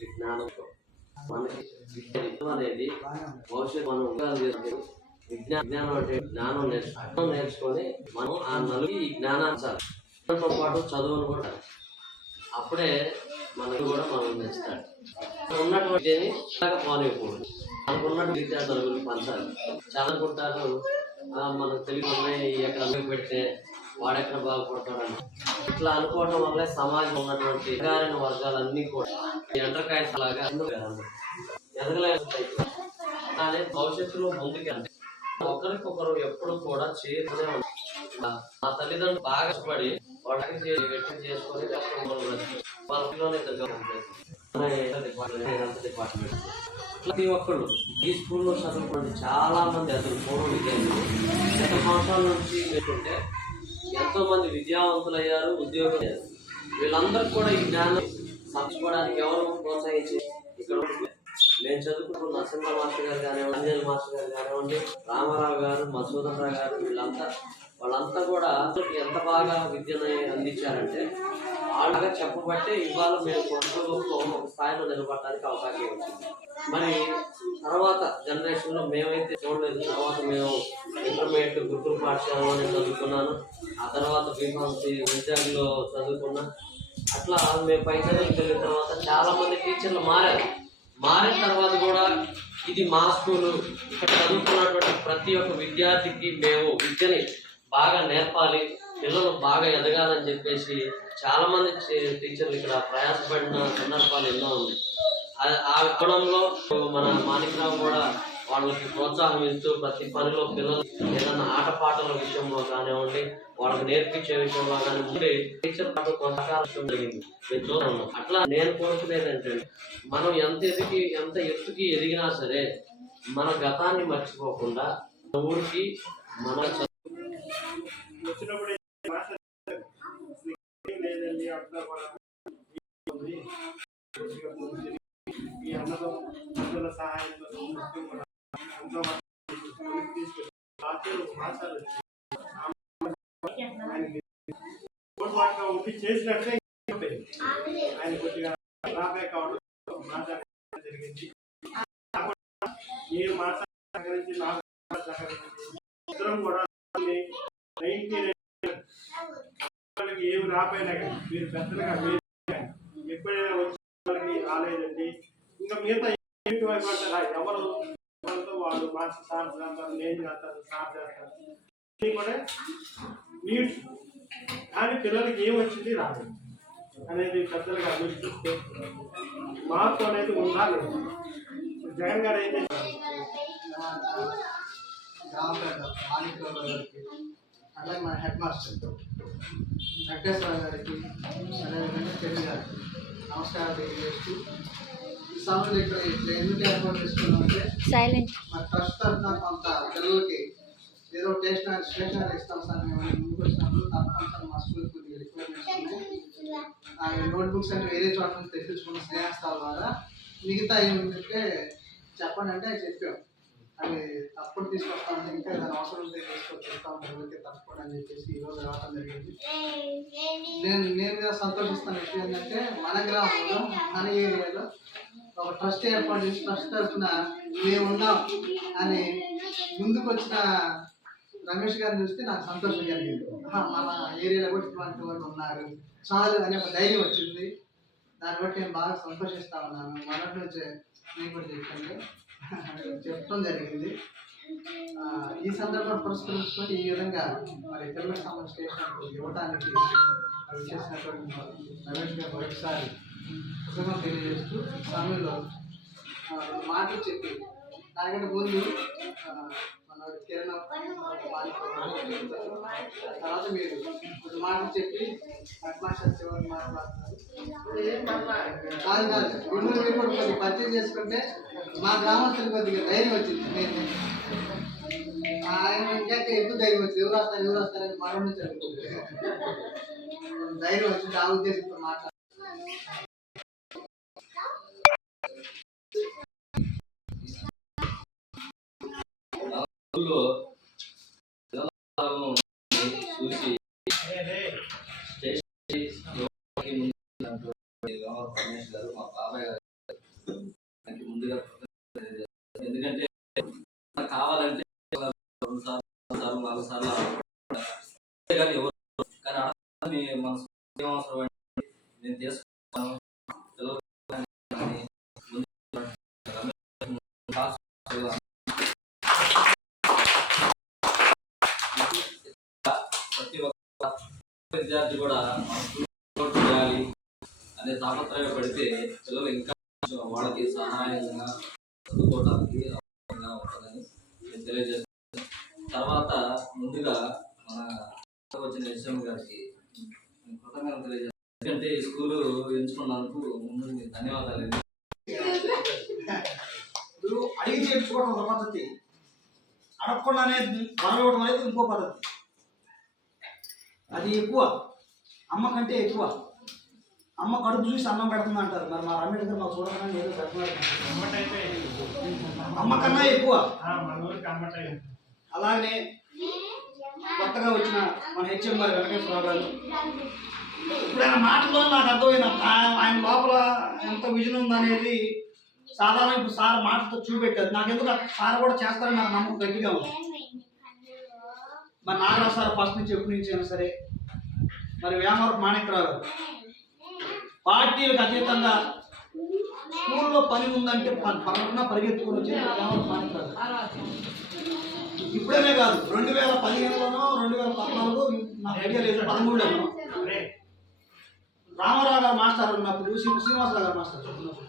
విజ్ఞానం మనకి విజ్ఞానం అనేది భవిష్యత్తు మనం విజ్ఞానం విజ్ఞానం అంటే జ్ఞానం నేర్చుకో నేర్చుకొని మనం ఆ నలుగు ఈ జ్ఞానాన్ని దాంతో పాటు చదువును కూడా అప్పుడే మనకు కూడా మనం నేర్చుతాడు ఉన్నటువంటి ఇలాగ పోనివ్వకూడదు మనకు ఉన్నటువంటి విద్యా పంచాలి చదువుకుంటారు మనకు తెలివి ఉన్నాయి ఎక్కడ పెడితే వాడెక్కడ బాగుపడతాడని ఇట్లా అనుకోవడం వల్ల సమాజం ఉన్నటువంటి ఎగారిన వర్గాలన్నీ కూడా ఎండ్రకాయ లాగా ఎదగలేదు కానీ భవిష్యత్తులో అంటే ఒకరికొకరు ఎప్పుడు కూడా చేతులే మా తల్లిదండ్రులు బాగా కష్టపడి వాళ్ళకి వ్యక్తం చేసుకొని వాళ్ళలోనే ఉంటారు. డిపార్ట్మెంట్ డిపార్ట్మెంట్ ప్రతి ఒక్కళ్ళు ఈ స్కూల్లో చదువుకుంటే చాలా మంది అతను పూర్వ విద్యార్థులు గత సంవత్సరాల నుంచి ఏంటంటే ఎంతో మంది విద్యావంతులు అయ్యారు ఉద్యోగం అయ్యారు వీళ్ళందరూ కూడా ఈ జ్ఞానం సంచుకోవడానికి ఎవరు ప్రోత్సహించి ఇక్కడ నేను చదువుకున్న నరసింహ మాస్టర్ గారు కానివ్వండి అంజలి మాస్టర్ గారు కానివ్వండి రామారావు గారు మధుసూదన్ రావు గారు వీళ్ళంతా వాళ్ళంతా కూడా ఎంత బాగా విద్యను అందించారంటే వాళ్ళగా చెప్పబట్టే ఇవాళ మేము కొంత ఒక స్థాయిలో నిలబడడానికి అవకాశం వచ్చింది మరి తర్వాత జనరేషన్లో మేమైతే చూడలేదు తర్వాత మేము ఇంటర్మీడియట్ గురుకుల పాఠశాలలో చదువుకున్నాను ఆ తర్వాత బీఫార్మసీ విద్యార్థిలో చదువుకున్నా. అట్లా మేము పై చదువులకు వెళ్ళిన తర్వాత చాలా మంది టీచర్లు మారారు. మారిన తర్వాత కూడా ఇది మా స్కూలు. ఇక్కడ చదువుకున్నటువంటి ప్రతి ఒక్క విద్యార్థికి మేము విద్యని బాగా నేర్పాలి పిల్లలు బాగా ఎదగాలని చెప్పేసి చాలా మంది టీచర్లు ఇక్కడ ప్రయాసపడిన సందర్భాలు ఎన్నో ఉన్నాయి. ఆ- కోణంలో మన మాణిక్రావు కూడా వాళ్ళకి ప్రోత్సాహం ఇస్తూ ప్రతి పనిలో పిల్లలు ఏదైనా ఆటపాటల విషయంలో కానివ్వండి వాళ్ళకి నేర్పించే విషయంలో కానివ్వండి టీచర్ పాటు కొంతకాలం జరిగింది. నేను చూడను అట్లా నేను కోరుకునేది మనం ఎంత ఎదిగి ఎంత ఎత్తుకి ఎదిగినా సరే మన గతాన్ని మర్చిపోకుండా ఊరికి మన వచ్చినప్పుడు లేదండి అట్లా కూడా ఉంది. కొద్దిగా సహాయంతో ఎంతో తీసుకొచ్చి ఉండి చేసినట్టే ఆయన కొద్దిగా రాబే కావడం మాట్లాడడం జరిగింది నేను మాట్లాడే గురించి నాకు సహకరించి ఇద్దరం కూడా వాళ్ళకి ఏమి రాపోయినా కానీ మీరు పెద్దలుగా మీరు ఎప్పుడైనా వచ్చి రాలేదండి. ఇంకా మిగతా ఏంటి వైపు ఎవరు? వాళ్ళు మాస్టర్ సార్ చేస్తారు నేను చేస్తాను సార్ చేస్తాను ఇది కూడా నీట్. కానీ పిల్లలకి ఏం వచ్చింది? రాదు. అనేది పెద్దలుగా మీరు చూస్తే మార్పు అనేది ఉండాలి. జగన్ గారు అయితే అలాగే మన హెడ్ మాస్టర్ వెంకటేశ్వర గారికి అదేవిధంగా చెల్లి గారికి నమస్కారం తెలియజేస్తూ ఈ సమయంలో ఇక్కడ ఇట్లా ఎందుకు ఏర్పాటు చేసుకున్నామంటే సైలెంట్. మా ట్రస్ట్ తరఫున కొంత పిల్లలకి ఏదో స్టేషనరీ స్టేషనరీ ఇస్తాం సార్ మేము ముందుకు వచ్చినప్పుడు తప్పకుండా మా స్కూల్ కొద్దిగా రిక్వైర్మెంట్స్ నోట్ బుక్స్ అంటే వేరే చోట నుంచి తెప్పించుకున్న స్నేహస్థాల ద్వారా మిగతా ఏంటంటే చెప్పండి అంటే చెప్పాం. అవి తప్పుడు తీసుకొస్తామంటే ఇంకా దాని అవసరం ఉంటే తీసుకొచ్చేస్తాం చెప్తాం పిల్లలకి తప్పకుండా అని చెప్పేసి ఈరోజు రావడం జరిగింది. నేను నేనుగా సంతోషిస్తాను విషయం ఏంటంటే మన గ్రామంలో మన ఏరియాలో ఒక ట్రస్ట్ ఏర్పాటు చేసి ట్రస్ట్ తరఫున మేము ఉన్నాం అని ముందుకు వచ్చిన రమేష్ గారిని చూస్తే నాకు సంతోషం కలిగింది. మన ఏరియాలో కూడా ఇటువంటి వాళ్ళు ఉన్నారు. చాలు అనే ఒక ధైర్యం వచ్చింది. దాన్ని బట్టి నేను బాగా సంతోషిస్తా ఉన్నాను. మొదటి నుంచే నేను కూడా చెప్పండి. చెప్పడం జరిగింది. ఈ సందర్భం పురస్కరించుకొని ఈ విధంగా మరి తెలుగు సమాజ స్టేషన్ ఇవ్వడానికి చేసినటువంటి రమేష్ గారు మరొకసారి కృతజ్ఞత తెలియజేస్తూ సమయంలో మాటలు చెప్పి దానికంటే ముందు అన్నాడు కిరణ్ తర్వాత మీరు కొన్ని మాటలు చెప్పి అడ్మాస్టర్ చివరి మాట్లాడుతున్నారు కాదు కాదు మిమ్మల్ని మీరు కూడా కొద్దిగా పరిచయం చేసుకుంటే మా గ్రామస్తులు కొద్దిగా ధైర్యం వచ్చింది నేను ఆయన ఇంకా ఎందుకు ధైర్యం వచ్చింది ఎవరు వస్తారు ఎవరు వస్తారని మనం నుంచి ధైర్యం వచ్చింది ఆ ఉద్దేశంతో మాట్లాడుతుంది చూసి గారు మా బాబాయ్ గారు ముందుగా ఎందుకంటే కావాలంటే రెండు సార్లు నాలుగు సార్లు కానీ ఎవరు కానీ మనసు అవసరం నేను తీసుకున్నాను పిల్లలు కానీ ముందు రమేష్ ప్రతి ఒక్క విద్యార్థి కూడా చేయాలి అనే తాపత్రయ పడితే పిల్లలు ఇంకా కొంచెం వాళ్ళకి సహాయంగా చదువుకోవడానికి అవసరంగా ఉంటుందని నేను తెలియజేస్తాను తర్వాత ముందుగా మన వచ్చిన విషయం గారికి నేను కృతజ్ఞతలు తెలియజేస్తాను ఎందుకంటే ఈ స్కూలు ఎంచుకున్నందుకు ముందు మీకు ధన్యవాదాలు అడిగి చేర్చుకోవడం ఒక పద్ధతి. అడగకుండానే వరలవడం అనేది ఇంకో పద్ధతి. అది ఎక్కువ. అమ్మ కంటే ఎక్కువ. అమ్మ కడుపు చూసి అన్నం పెడుతుంది అంటారు. మరి మా అంబేద్కర్ మాకు చూడకుండా ఏదో పెడుతున్నారు. అమ్మ కన్నా ఎక్కువ. ఆ, కొత్తగా వచ్చిన మన హెచ్ఎం గారు వెంకటేశ్వరరావు గారు. ఇప్పుడు ఆయన మాటల్లో నాకు అర్థమైన ఆయన లోపల ఎంత విజన్ ఉందనేది సాధారణ ఇప్పుడు సార్ మాటతో చూపెట్టారు. నాకు ఎందుకు సార్ కూడా చేస్తారని నాకు నమ్మకం గట్టిగా ఉంది. మరి నాగరాజు సార్ ఫస్ట్ నుంచి ఎప్పటి నుంచి అయినా సరే మరి వేమవరపు మాణిక్యరావు గారు. పార్టీలకు అతీతంగా స్కూల్లో పని ఉందంటే ప- పక్కన పరిగెత్తుకుని వచ్చి వేమవరపు మాణిక్యరావు గారు. ఇప్పుడేనే కాదు రెండు వేల పదిహేనులోనో రెండు వేల పద్నాలుగు నాకు ఐడియా లేదు పదమూడులోనో రామారావు గారు మాస్టర్ ఉన్నప్పుడు శ్రీ- శ్రీనివాసరావు గారు మాస్టర్ ఉన్నప్పుడు.